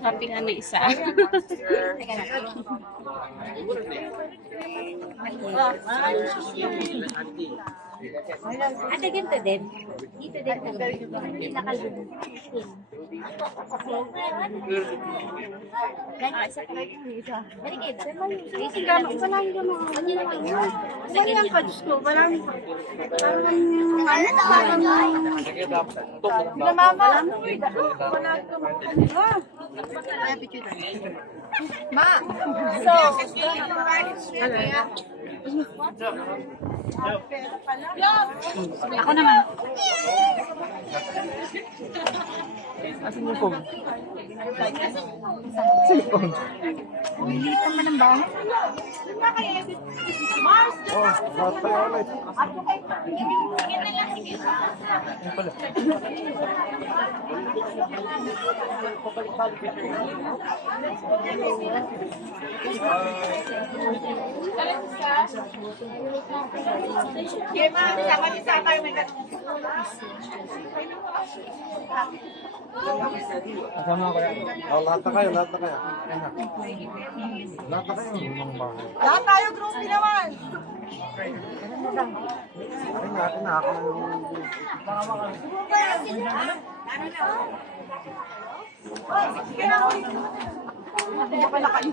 Happy nga na isa. Ate, ganito din. Dito din. Hindi nakalunod. Ma, so, Ako naman. Asan yung phone? nilito pa ng bahay. Oh, lahat tayo ulit. Yung pala. Sige, ma, sama niyo sa tayo may Kasama ko yan. Oh, lahat na kayo, lahat na kayo. Ayan na. Lahat na kayo. Lumang bahay. lahat tayo groupie naman. Ay, natin na ako. Sige na, ulit. Hindi pala kayo.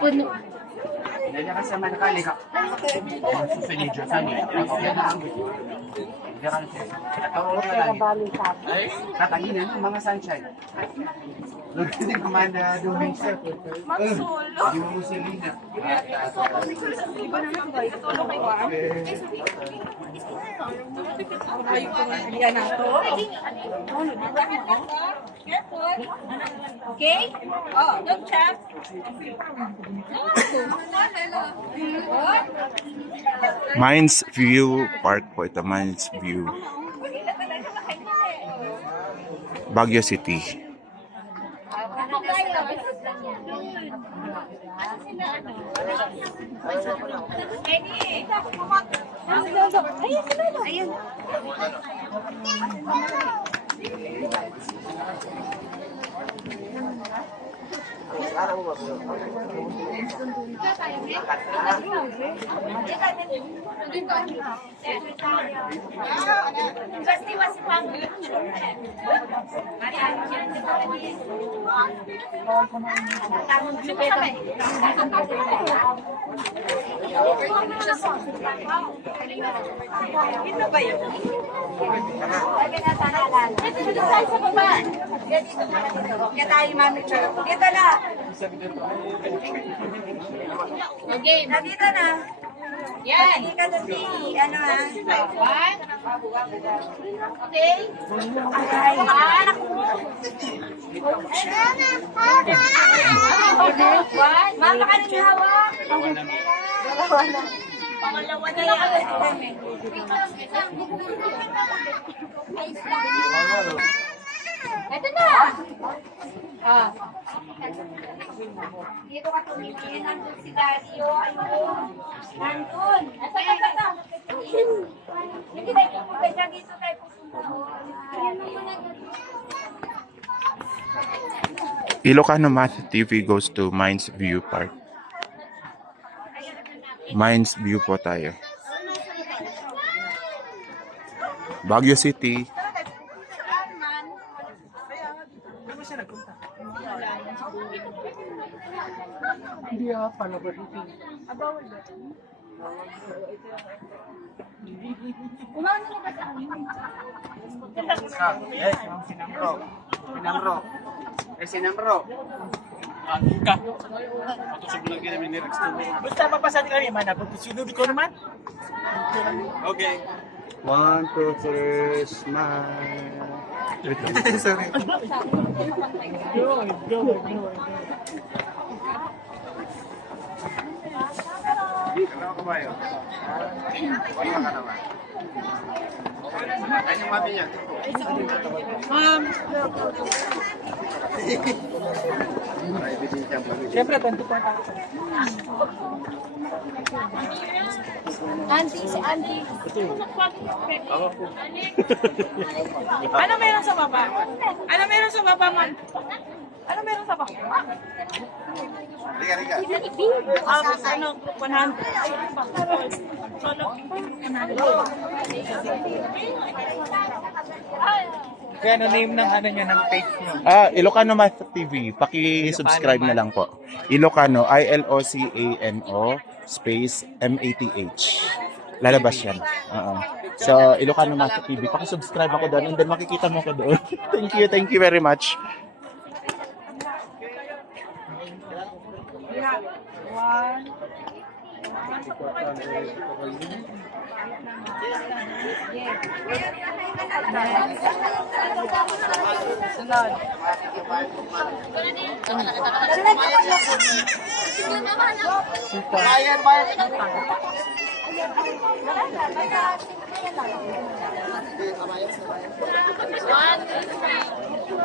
Puno. Dahil ka sa manakali ka. Susunod sa niya. Katanginan ng mga sunshine. Hindi kumanda doon sa. Hindi mo musilina. Yan na to. Okay? Oh, don't chat. Mines View Park po ito, Mines View. Baguio City. Ayun. Pasti masih panggil. Ito ba yun? Lagi na tanalan. Dito tayo sa baba. Dito tayo, mami. Dito na. Okay, nandito na. Yan. Hindi ka doon si, ano ha? One. Okay. Anak mo. One. Mama ka nang hawak. Pangalawa na lang. Ito na. Ah. Dito ka tumingin. Nandun si Daddy. Ayun. Nandun. Ito. Hindi tayo pupunta dito tayo pupunta. Ilocano Math TV goes to Mines View Park. Mines View po tayo. Baguio City. Hindi pala ba dito? Yes, sinamro. Sinamro. Sinamro. Ka. Ato sa bulag namin ni Rex. Basta mapasali kami man ako sunod ko naman. Okay. 1, 2, 3, smile. Sorry. Go. Kenapa kabayo? Wala ka naman. Kanyang mati niya. Siyempre, 24. Andy, si Andy. Ano meron sa baba? Ano meron sa baba, man? Ano meron sa baba? Riga, riga. Ano, 100. Solo. Kaya ano name ng ano niya, ng page niyo? Ilocano Math TV. Paki-subscribe na lang po. Ilocano, ILOCANO space MATH. Lalabas yan. So, Ilocano Math TV. Paki-subscribe ako doon and then makikita mo ko doon. Thank you very much.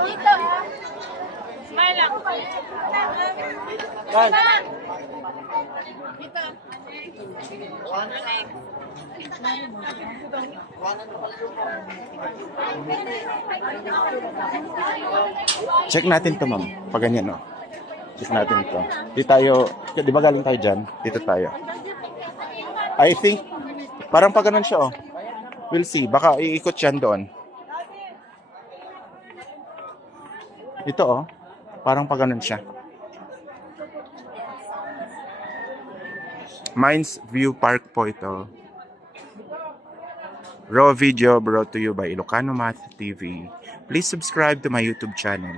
Dito. Smile lang. Check natin to, ma'am. Pag ganyan, no? Check natin to. Di tayo, di ba galing tayo dyan? Dito tayo. I think, parang pag ganun siya, oh. We'll see. Baka iikot yan doon. Ito, oh. Parang pag ganun siya. Mines View Park po ito. Raw video brought to you by Ilocano Math TV. Please subscribe to my YouTube channel.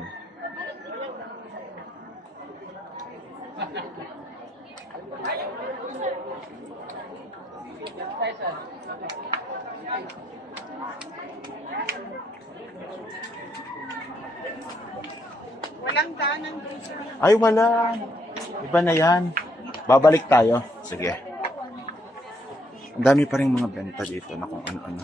Walang daanan. Ay, wala. Iba na yan. Babalik tayo. Sige. Ang dami pa rin mga benta dito na kung ano-ano.